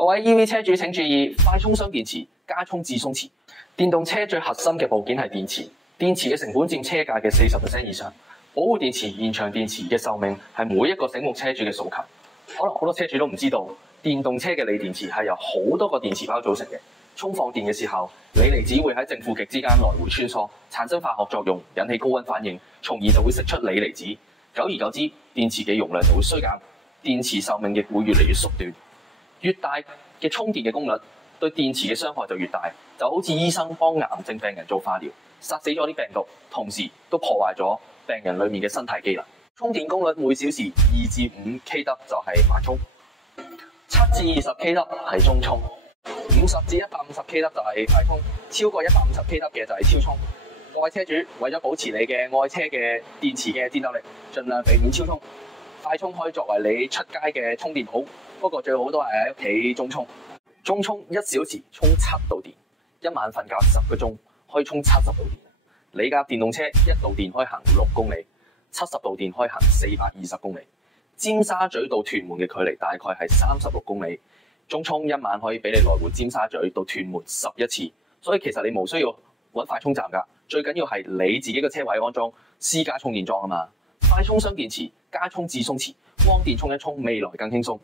各位 EV 車主請注意，快充箱電池加充至鬆弛。電動車最核心嘅部件係電池，電池嘅成本佔車價嘅40% 以上。保護電池、延長電池嘅壽命係每一個醒目車主嘅訴求。可能好多車主都唔知道，電動車嘅鋰電池係由好多個電池包組成嘅。充放電嘅時候，鋰離子會喺正負極之間來回穿梭，產生化學作用，引起高溫反應，從而就會釋出鋰離子。久而久之，電池嘅容量就會衰減，電池壽命亦會越嚟越縮短。越大嘅充電嘅功率，對電池嘅傷害就越大。就好似醫生幫癌症病人做化療，殺死咗啲病毒，同時都破壞咗病人裡面嘅生態機能。充電功率每小時2至5 kW 就係慢充，7至20 kW 係中充，50至150 kW 就係快充，超過150 kW 嘅就係超充。各位車主為咗保持你嘅愛車嘅電池嘅戰鬥力，盡量避免超充。快充可以作為你出街嘅充電寶，不過最好都係喺屋企中充。中充1小時充7度電，1晚瞓覺10個鐘可以充70度電。你架電動車1度電可以行6公里，70度電可以行420公里。尖沙咀到屯門嘅距離大概係36公里，中充1晚可以俾你來回尖沙咀到屯門11次。所以其實你無需要揾快充站㗎，最緊要係你自己嘅車位安裝私家充電樁啊嘛。快充箱電池加充至鬆弛，光電充一充，未來更輕鬆。